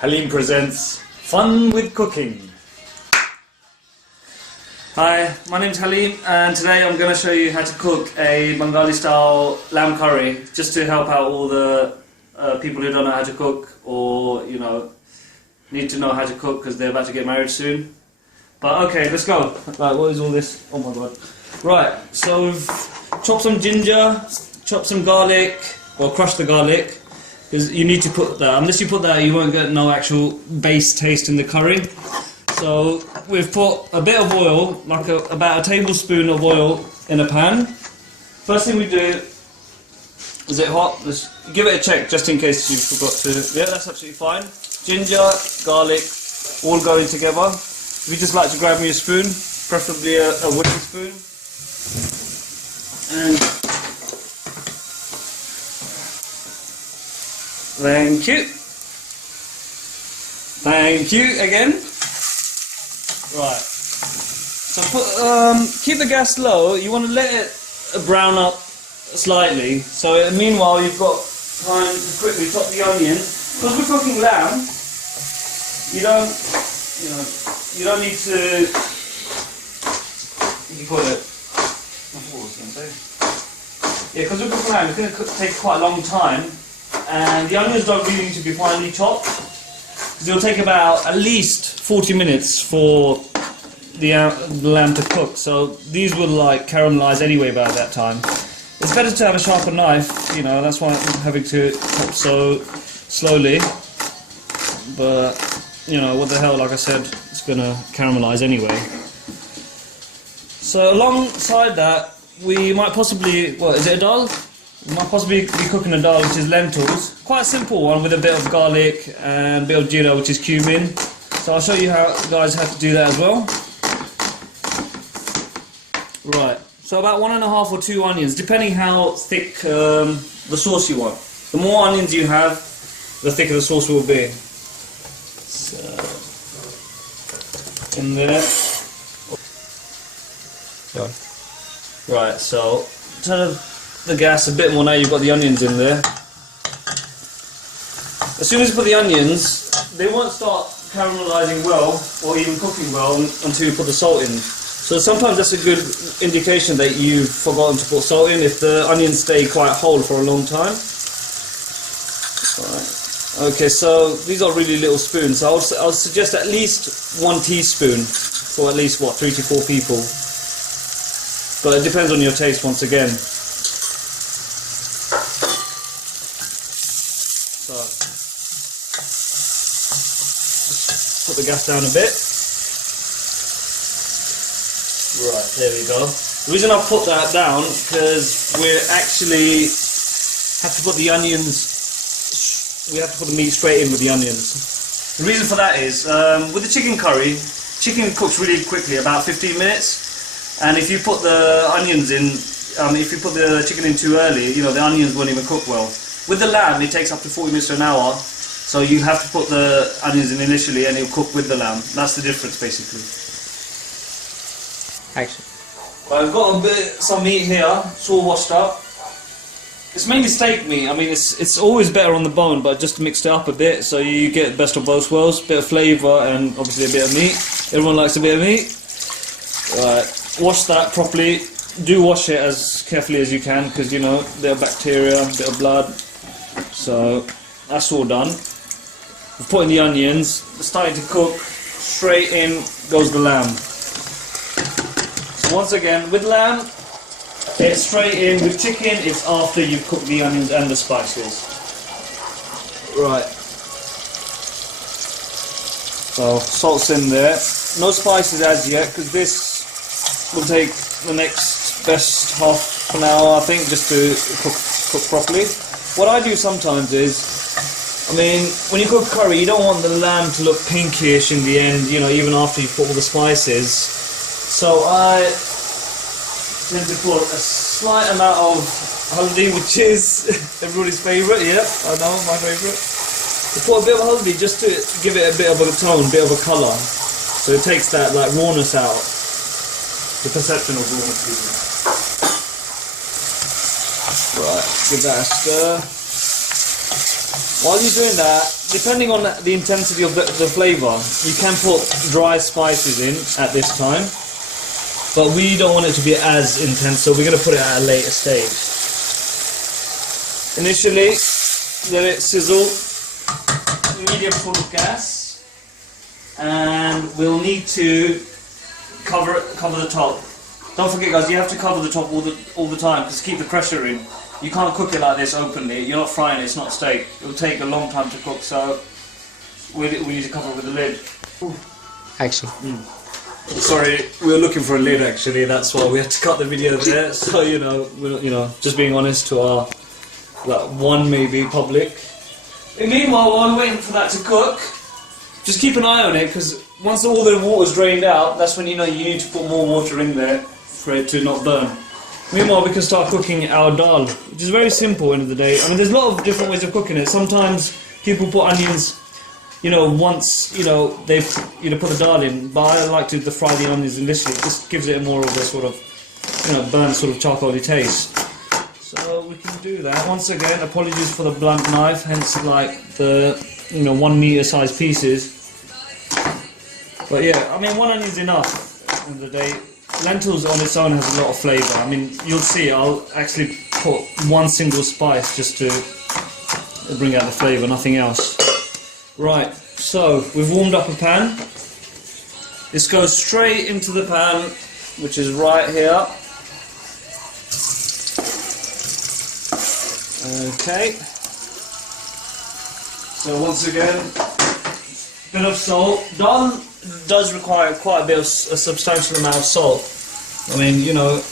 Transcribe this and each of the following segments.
Halim presents Fun with Cooking. Hi, my name's Halim and today I'm going to show you how to cook a Bengali style lamb curry, just to help out all the people who don't know how to cook, or need to know how to cook because they're about to get married soon. But okay, let's go. Right, what is all this? Oh my god. Right, so chop some ginger, chop some garlic, or crush the garlic. Because you need to put that, unless you put that you won't get no actual base taste in the curry. So we've put a bit of oil, like about a tablespoon of oil in a pan. First thing we do, is it hot? Let's give it a check just in case you forgot to. Yeah, that's absolutely fine. Ginger, garlic, all going together. We just like to grab me a spoon, preferably a wooden spoon. And thank you. Thank you again. Right. So keep the gas low. You want to let it brown up slightly. So meanwhile, you've got time to quickly chop the onion. Because we're cooking lamb, you don't need to. You call it. Yeah, because we're cooking lamb, it's going to take quite a long time. And the onions don't really need to be finely chopped, because it'll take about at least 40 minutes for the lamb to cook. So these will like caramelize anyway by that time. It's better to have a sharper knife, that's why I'm having to chop so slowly. But what the hell, like I said, it's gonna caramelize anyway. So alongside that, we might possibly, what is it, a dal? We might possibly be cooking a dal, which is lentils. Quite a simple one with a bit of garlic and a bit of jeera, which is cumin. So I'll show you guys how to do that as well. Right, so about 1.5 or 2 onions, depending how thick the sauce you want. The more onions you have, the thicker the sauce will be. So, in there. Right, so turn the gas a bit more now you've got the onions in there. As soon as you put the onions, they won't start caramelizing well or even cooking well until you put the salt in. So sometimes that's a good indication that you've forgotten to put salt in, if the onions stay quite whole for a long time. Right. Okay, so these are really little spoons, so I'll suggest at least 1 teaspoon for at least 3 to 4 people. But it depends on your taste once again. So, just put the gas down a bit. Right, there we go. The reason I've put that down, because we actually have to put the onions, we have to put the meat straight in with the onions. The reason for that is, with the chicken curry, chicken cooks really quickly, about 15 minutes. And if you put the onions in, if you put the chicken in too early, the onions won't even cook well. With the lamb, it takes up to 40 minutes to an hour, so you have to put the onions in initially and it'll cook with the lamb. That's the difference, basically. Action. Well, I've got some meat here, it's all washed up. It's mainly steak meat. I mean, it's always better on the bone, but just mixed it up a bit, so you get best of both worlds, bit of flavour and obviously a bit of meat. Everyone likes a bit of meat. Right, wash that properly. Do wash it as carefully as you can, because bit of bacteria, bit of blood. So that's all done. We've put in the onions, it's starting to cook. Straight in goes the lamb. So once again, with lamb, it's straight in. With chicken, it's after you've cooked the onions and the spices. Right. So salt's in there. No spices as yet, because this will take the next best half an hour, I think, just to cook properly. What I do sometimes is, when you cook curry, you don't want the lamb to look pinkish in the end, even after you put all the spices. So I tend to put a slight amount of haldi, which is everybody's favourite, yeah, I know, my favourite. I put a bit of haldi just to give it a bit of a tone, a bit of a colour. So it takes that rawness out. The perception of rawness. Right, give that a stir. While you're doing that, depending on the intensity of the flavour, you can put dry spices in at this time, but we don't want it to be as intense, so we're going to put it at a later stage. Initially, let it sizzle, medium sort of gas, and we'll need to cover the top. Don't forget, guys, you have to cover the top all the time because keep the pressure in. You can't cook it like this openly. You're not frying it. It's not steak. It will take a long time to cook, so we need to cover it with a lid. Action. Sorry, we were looking for a lid actually. That's why we had to cut the video there. So we're just being honest to our one maybe public. And meanwhile, while we're waiting for that to cook, just keep an eye on it because once all the water's drained out, that's when you know you need to put more water in there for it to not burn. Meanwhile, we can start cooking our dal, which is very simple. End of the day, I mean, there's a lot of different ways of cooking it. Sometimes people put onions, once they put the dal in, but I like to fry the onions initially. It just gives it more of a sort of burnt sort of charcoaly taste. So we can do that. Once again, apologies for the blunt knife, hence like the 1 meter size pieces. But yeah, I mean 1 onion is enough. At the end of the day, lentils on its own has a lot of flavour. I mean, you'll see. I'll actually put one single spice just to bring out the flavour, nothing else. Right. So we've warmed up a pan. This goes straight into the pan, which is right here. Okay. So once again, a bit of salt. Dal does require quite a substantial amount of salt. I mean, I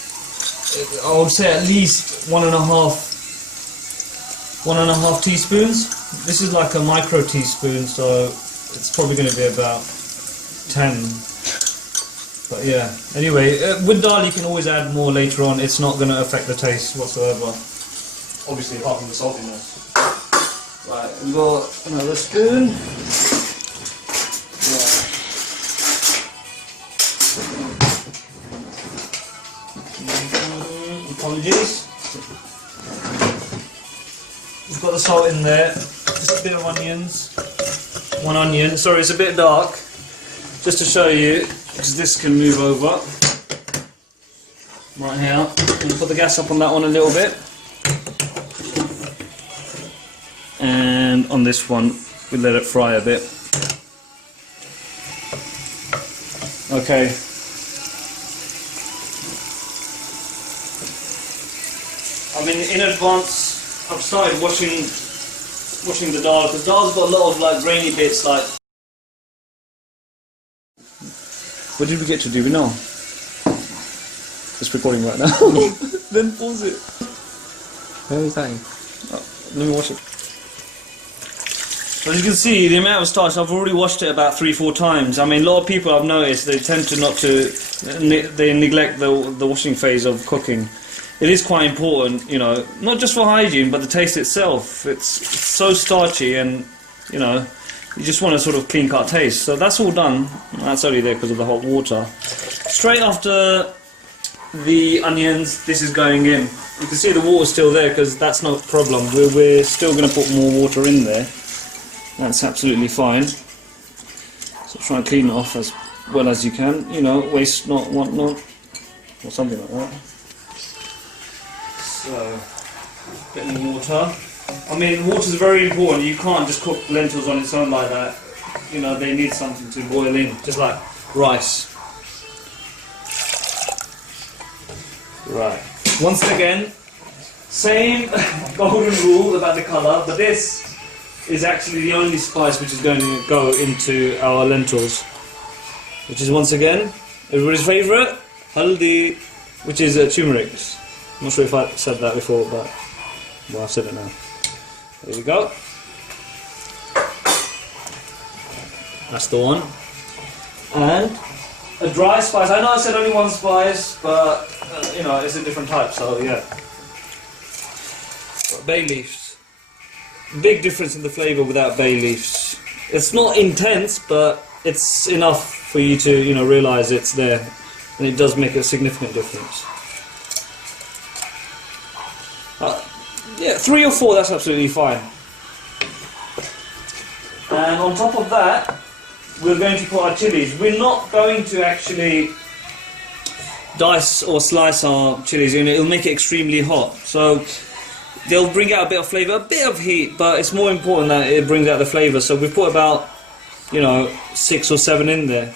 would say at least 1.5 teaspoons. This is like a micro teaspoon, so it's probably going to be about 10. But yeah, anyway, with dal you can always add more later on. It's not going to affect the taste whatsoever. Obviously, apart from the saltiness. Right, we've got another spoon. Apologies. We've got the salt in there. Just a bit of onions. 1 onion. Sorry, it's a bit dark. Just to show you, because this can move over. Right here. And put the gas up on that one a little bit. And on this one, we let it fry a bit. Okay. I mean, in advance, I've started washing the dal because dal's got a lot of like grainy bits. Like, what did we get to do? We know. It's recording right now. Then pause it. Where are you going? Let me wash it. As you can see, the amount of starch, I've already washed it about 3-4 times. I mean, a lot of people I've noticed, they tend to they neglect the washing phase of cooking. It is quite important, not just for hygiene, but the taste itself. It's so starchy and, you just want a sort of clean-cut taste. So that's all done. That's only there because of the hot water. Straight after the onions, this is going in. You can see the water's still there because that's not a problem. We're still going to put more water in there. That's absolutely fine. So try and clean it off as well as you can. Waste not, want not, or something like that. So, a bit more water. I mean, water is very important. You can't just cook lentils on its own like that. They need something to boil in, just like rice. Right. Once again, same golden rule about the colour, but this is actually the only spice which is going to go into our lentils, which is once again everybody's favourite, haldi, which is turmeric. I'm not sure if I said that before, but well, I've said it now. There we go. That's the one. And a dry spice. I know I said only one spice, but it's a different type, so yeah. Bay leaves. Big difference in the flavour without bay leaves. It's not intense, but it's enough for you to realise it's there, and it does make a significant difference. Yeah, 3 or 4, that's absolutely fine. And on top of that, we're going to put our chilies. We're not going to actually dice or slice our chilies, and it'll make it extremely hot. So they'll bring out a bit of flavour, a bit of heat, but it's more important that it brings out the flavour. So we've put about, 6 or 7 in there.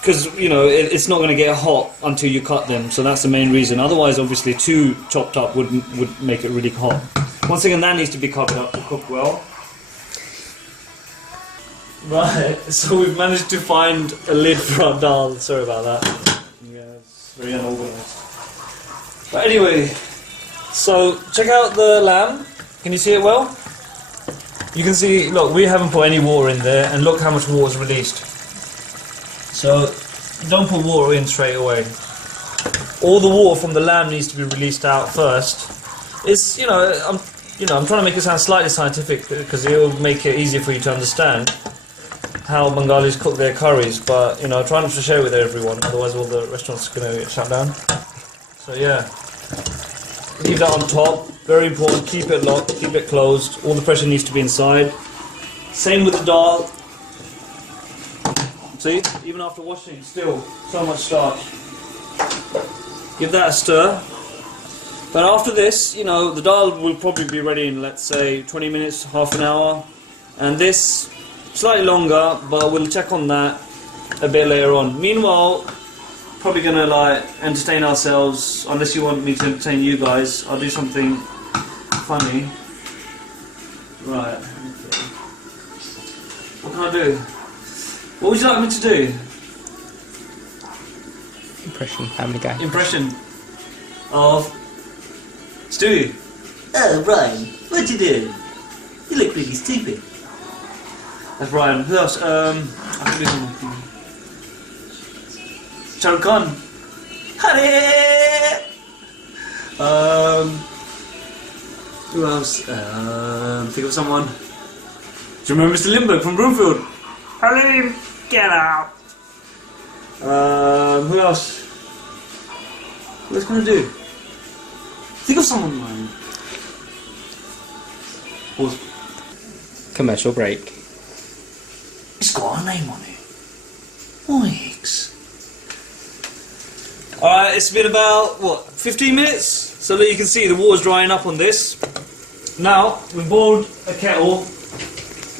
Because, it's not going to get hot until you cut them, so that's the main reason. Otherwise, obviously, 2 chopped up would make it really hot. Once again, that needs to be covered up to cook well. Right, so we've managed to find a lid for our dal. Sorry about that. Yeah, it's very unorganised. But anyway, so check out the lamb. Can you see it well? You can see, look, we haven't put any water in there, and look how much water is released. So don't put water in straight away. All the water from the lamb needs to be released out first. It's, I'm trying to make it sound slightly scientific because it will make it easier for you to understand how Bengalis cook their curries, but try not to share it with everyone, otherwise all the restaurants are going to get shut down. So yeah, leave that on top. Very important. Keep it locked. Keep it closed. All the pressure needs to be inside. Same with the dal. See, even after washing, still so much starch. Give that a stir. But after this, the dal will probably be ready in, let's say, 20 minutes, half an hour, and this slightly longer, but we'll check on that a bit later on. Meanwhile, probably gonna entertain ourselves. Unless you want me to entertain you guys, I'll do something funny. Right. Okay. What can I do? What would you like me to do? Impression, Family Guy. Impression of Stewie. Oh, Ryan, what you doing? You look pretty stupid. That's Ryan. Who else? I can do something. Shah Rukh Khan. Honey! Who else? Think of someone. Do you remember Mr. Lindbergh from Broomfield? Halim, get out! Who else? Who else can I do? Think of someone, man. Pause. Commercial break. It's got a name on it. Wix. Alright, it's been about, 15 minutes? So that you can see the water's drying up on this. Now, we've boiled a kettle.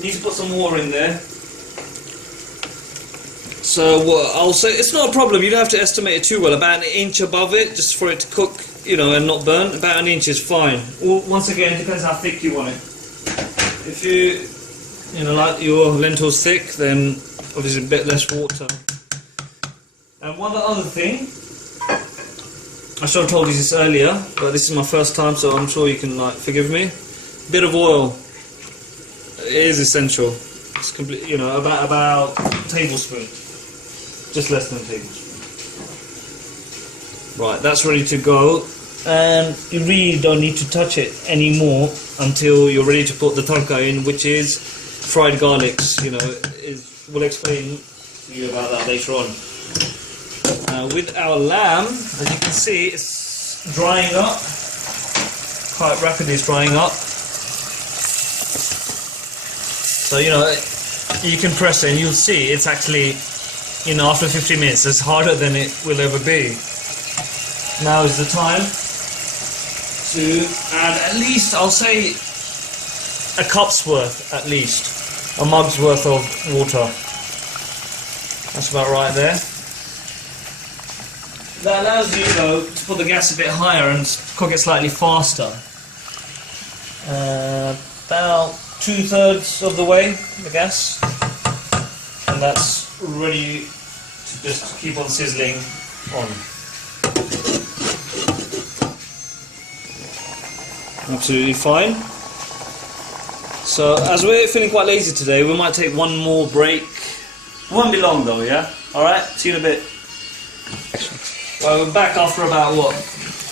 Need to put some water in there. So I'll say, it's not a problem, you don't have to estimate it too well. About 1 inch above it, just for it to cook, and not burn. About 1 inch is fine. Once again, it depends how thick you want it. If you like your lentils thick, then obviously a bit less water. And one other thing, I should have told you this earlier, but this is my first time, so I'm sure you can forgive me. Bit of oil. It is essential. It's complete, about a tablespoon. Just less than a tablespoon. Right, that's ready to go. And you really don't need to touch it anymore until you're ready to put the tadka in, which is fried garlics. We'll explain to you about that later on. With our lamb, as you can see, it's drying up. Quite rapidly it's drying up. So, you can press it and you'll see it's actually, after 15 minutes, it's harder than it will ever be. Now is the time to add at least, I'll say, a cup's worth at least. A mug's worth of water. That's about right there. That allows you, to put the gas a bit higher and cook it slightly faster. About 2/3 of the way, the gas. And that's ready to just keep on sizzling on. Absolutely fine. So, as we're feeling quite lazy today, we might take one more break. Won't be long though, yeah? Alright, see you in a bit. Well, we're back after about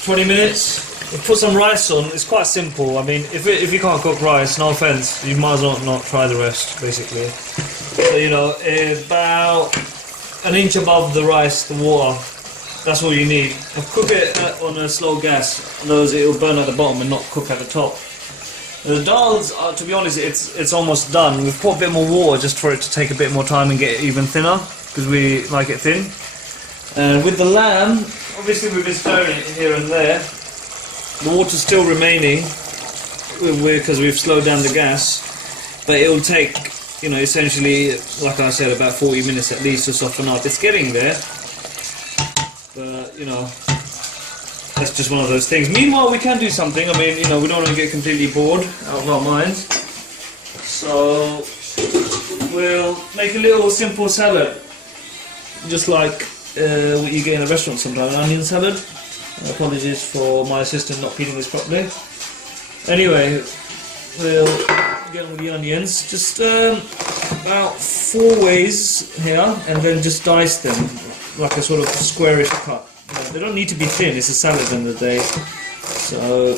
20 minutes. We put some rice on. It's quite simple. I mean, if you can't cook rice, no offense, you might as well not try the rest, basically. So about 1 inch above the rice, the water. That's all you need. And cook it on a slow gas, otherwise it will burn at the bottom and not cook at the top. The dals, to be honest, it's almost done. We've put a bit more water just for it to take a bit more time and get it even thinner, because we like it thin. And with the lamb, obviously we've been stirring it here and there. The water's still remaining, because we've slowed down the gas. But it'll take, you know, essentially, like I said, about 40 minutes at least to soften up. It's getting there. But, you know, that's just one of those things. Meanwhile, we can do something. I mean, you know, we don't want to get completely bored out of our minds. So, we'll make a little simple salad. Just like what you get in a restaurant sometimes, an onion salad. Apologies for my assistant not peeling this properly. Anyway, we'll get on with the onions. Just about 4 ways here, and then just dice them like a sort of squarish cut. They don't need to be thin, it's a salad at the end of the day. So,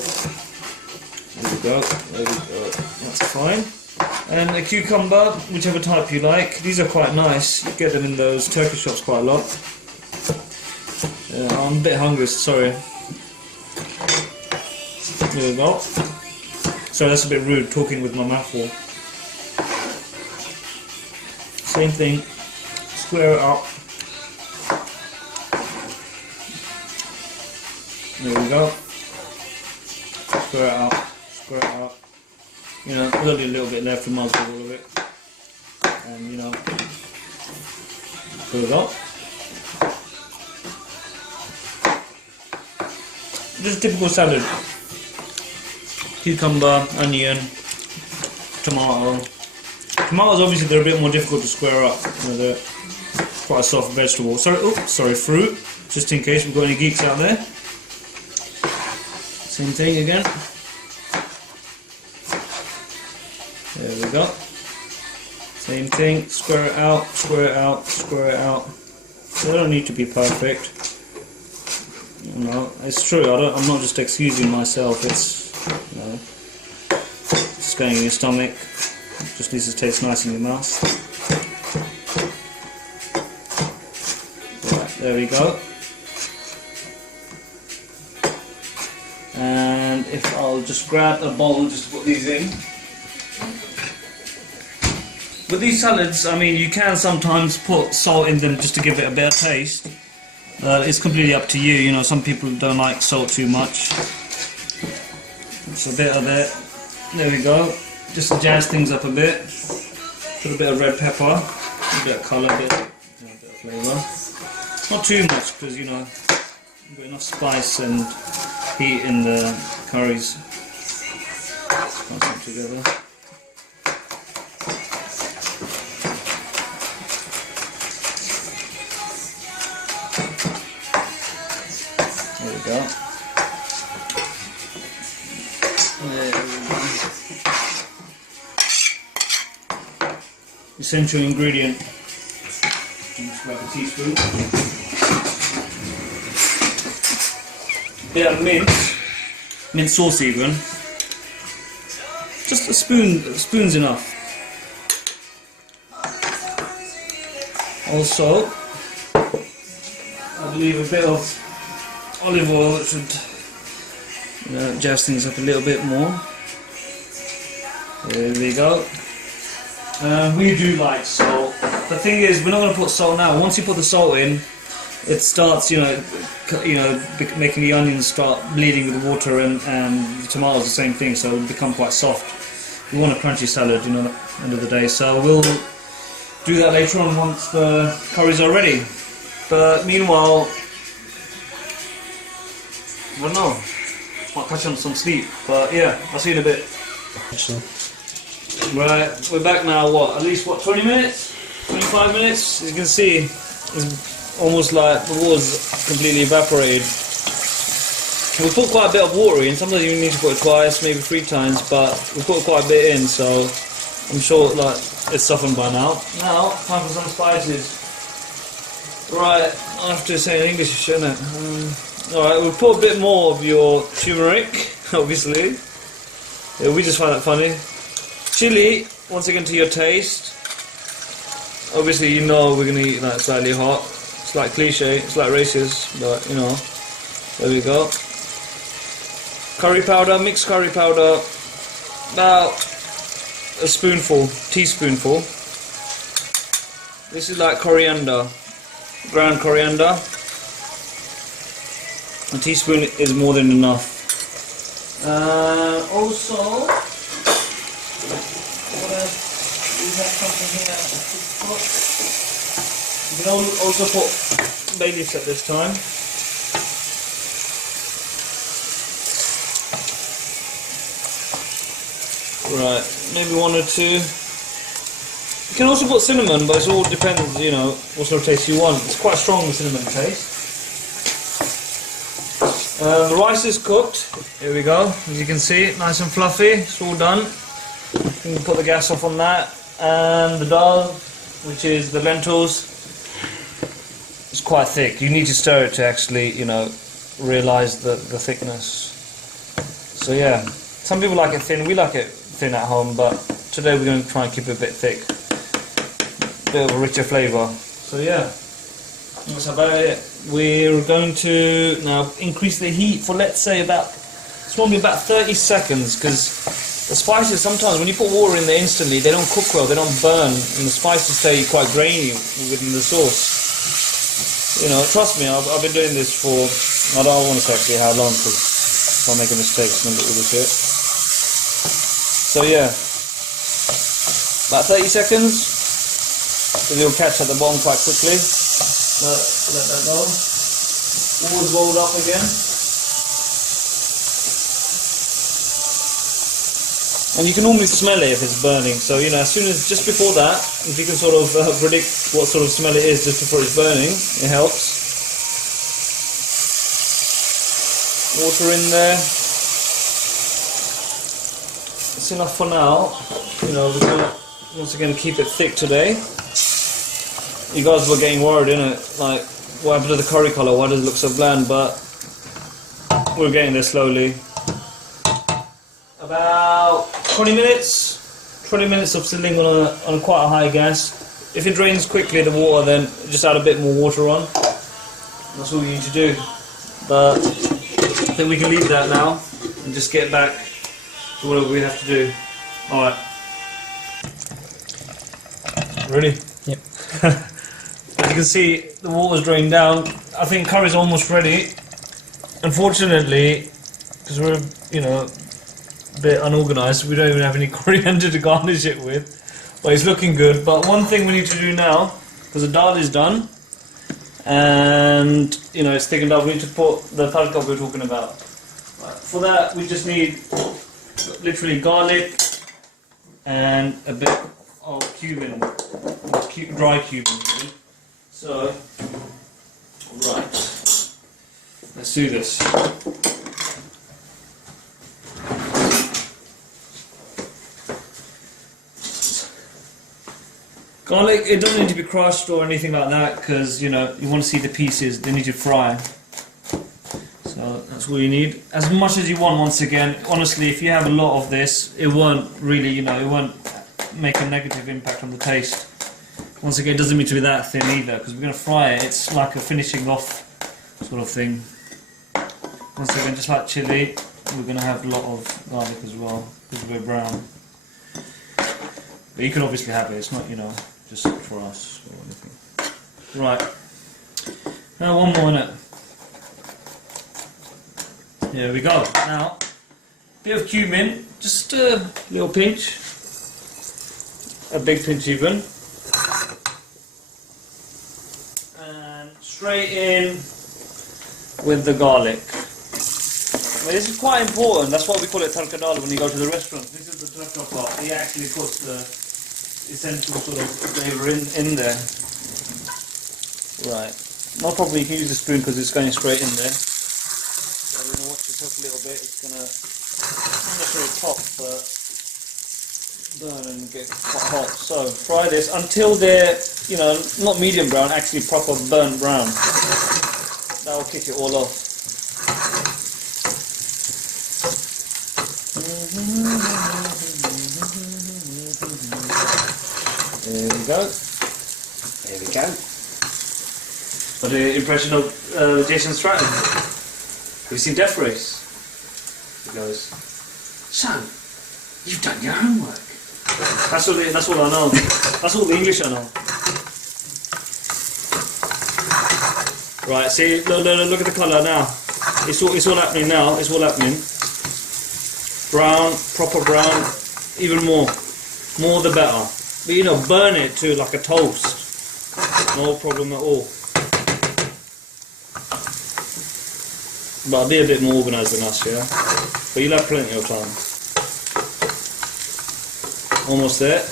there we go, that's fine. And a cucumber, whichever type you like. These are quite nice, you get them in those Turkish shops quite a lot. I'm a bit hungry, sorry. There we go. Sorry, that's a bit rude, talking with my mouth full. Same thing, square it up. There we go. Square it out, square it out. You know, there's only a little bit left, we might as well all of it. And you know, there we go. This is typical salad. Cucumber, onion, tomato. Tomatoes obviously they're a bit more difficult to square up. You know, they're quite a soft vegetable. Sorry, oops, sorry, fruit. Just in case we've got any geeks out there. Same thing again. There we go. Same thing. Square it out, square it out, square it out. They don't need to be perfect. No, it's true. I'm not just excusing myself. It's, you know, just going in your stomach. It just needs to taste nice in your mouth. Right, there we go. And if I'll just grab a bowl just to put these in. With these salads, I mean, you can sometimes put salt in them just to give it a better taste. It's completely up to you. You know, some people don't like salt too much. It's a bit of it. There we go. Just to jazz things up a bit. Put a bit of red pepper, a bit of colour, a bit of flavour. Not too much because, you know, you've got enough spice and heat in the curries. Put them together. There we go. Essential ingredient. Just grab a teaspoon. Bit of mint sauce even. Just a spoon's enough. Also, I believe a bit of olive oil should, you know, jazz things up a little bit more. There we go. We do like salt. The thing is, we're not going to put salt now. Once you put the salt in, it starts, you know, making the onions start bleeding with the water, and the tomatoes the same thing. So it'll become quite soft. We want a crunchy salad, you know, at the end of the day. So we'll do that later on once the curries are ready. But meanwhile, I don't know. Might catch on some sleep. But yeah, I'll see you in a bit. Right, we're back now, what, at least, what, 20 minutes? 25 minutes? As you can see, it's almost like the water's completely evaporated. We put quite a bit of water in, sometimes you need to put it twice, maybe 3 times, but we put quite a bit in, so I'm sure like it's softened by now. Now, time for some spices. Right, I have to say in English, shouldn't it? Alright, we'll put a bit more of your turmeric, obviously. Yeah, we just find that funny. Chili, once again to your taste. Obviously, you know we're going to eat like slightly hot. It's like cliche, it's like racist, but you know. There we go. Curry powder, mixed curry powder. about a spoonful, teaspoonful. This is like coriander, ground coriander. A teaspoon is more than enough. Also, what else? We have something here to put. You can also put bay leaves at this time. Right, maybe one or two. You can also put cinnamon, but it all depends, you know, what sort of taste you want. It's quite strong, the cinnamon taste. The rice is cooked. Here we go. As you can see, nice and fluffy. It's all done. You can put the gas off on that. And the dal, which is the lentils, it's quite thick. You need to stir it to actually, you know, realise the thickness. So yeah, some people like it thin. We like it thin at home, but today we're going to try and keep it a bit thick. A bit of a richer flavour. So yeah. That's about it. We're going to now increase the heat for, let's say, it's normally about 30 seconds, because the spices sometimes when you put water in there instantly they don't cook well, they don't burn, and the spices stay quite grainy within the sauce. You know, trust me, I've been doing this for, I don't want to say actually how long, because if I make a mistake it's going to look really shit. So yeah, about 30 seconds, because it'll catch at the bottom quite quickly. Let that go. Always rolled up again. And you can normally smell it if it's burning. So, you know, as soon as, just before that, if you can sort of predict what sort of smell it is just before it's burning, it helps. Water in there. It's enough for now. You know, we're going to, once again, keep it thick today. You guys were getting worried, innit? Like, what happened to the curry colour? Why does it look so bland? But we're getting there slowly. About 20 minutes. 20 minutes of sizzling on a quite a high gas. If it drains quickly, the water, then just add a bit more water on. That's all you need to do. But I think we can leave that now and just get back to whatever we have to do. All right. Ready? Yep. As you can see, the water's drained down. I think curry's almost ready. Unfortunately, because we're, you know, a bit unorganised, we don't even have any coriander to garnish it with. But it's looking good. But one thing we need to do now, because the dal is done, and, you know, it's thickened up, we need to put the tadka we were talking about. Right. For that, we just need literally garlic and a bit of cumin, dry cumin. So, right, let's do this. Garlic, it doesn't need to be crushed or anything like that, because, you know, you want to see the pieces, they need to fry. So that's all you need. As much as you want, once again. Honestly, if you have a lot of this, it won't really, you know, it won't make a negative impact on the taste. Once again, it doesn't need to be that thin either, because we're going to fry it. It's like a finishing off sort of thing. Once again, just like chili, we're going to have a lot of garlic as well, because we're brown. But you can obviously have it, it's not, you know, just for us or anything. Right. Now one more minute. Here we go. Now, bit of cumin, just a little pinch. A big pinch even. And straight in with the garlic. Now, this is quite important, that's why we call it tadka dal when you go to the restaurant. This is the tadka part, he actually puts the essential sort of flavour in there. Right. Not probably you can use a spoon because it's going straight in there. So we're going to watch it up a little bit, it's going to, not necessarily pop, but burn and get quite hot. So fry this until they're, you know, not medium brown, actually proper burnt brown. That will kick it all off. There we go. There we go. What an impression of Jason Stratton. Have you seen Death Race? He goes, so, You've done your homework. That's all I know. That's all the English I know. Right, see, look at the colour now. It's all happening now. It's all happening. Brown, proper brown, even more the better. But you know, burn it to like a toast. No problem at all. But I'll be a bit more organised than us, yeah. But you'll have plenty of time. Almost there.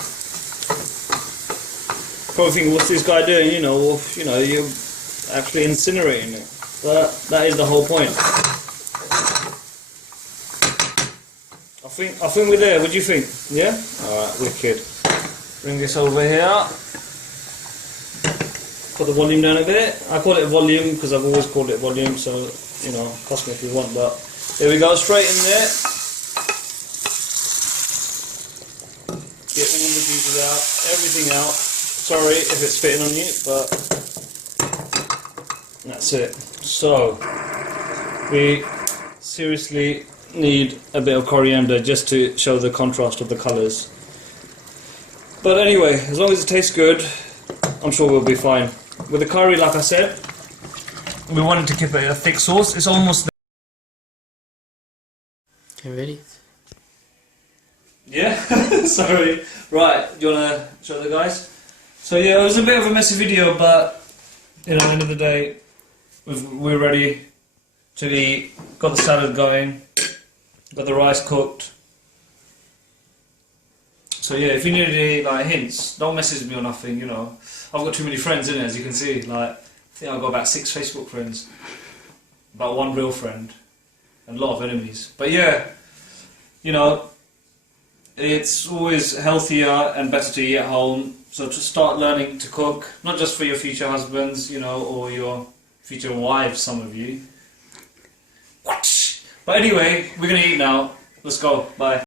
Probably thinking, what's this guy doing? You know, you're actually incinerating it. But that is the whole point. I think we're there. What do you think? Yeah? Alright, wicked. Bring this over here. Put the volume down a bit. I call it volume because I've always called it volume, so, you know, cost me if you want, but there we go, straight in there. Get all the juices out, everything out. Sorry if it's fitting on you, but that's it. So, we seriously need a bit of coriander just to show the contrast of the colours. But anyway, as long as it tastes good, I'm sure we'll be fine. With the curry, like I said, we wanted to keep it a thick sauce. It's almost Okay, ready? yeah. Sorry. Right, do you wanna show the guys? So yeah, it was a bit of a messy video, but you know, at the end of the day, we're ready to eat. Got the salad going, got the rice cooked. So yeah, if you need any like hints, don't message me or nothing. You know, I've got too many friends in it, as you can see. Like, I think I've got about 6 Facebook friends, about 1 real friend, and a lot of enemies. But yeah, you know, it's always healthier and better to eat at home. So to start learning to cook, not just for your future husbands, you know, or your future wives, some of you. But anyway, we're gonna eat now. Let's go. Bye.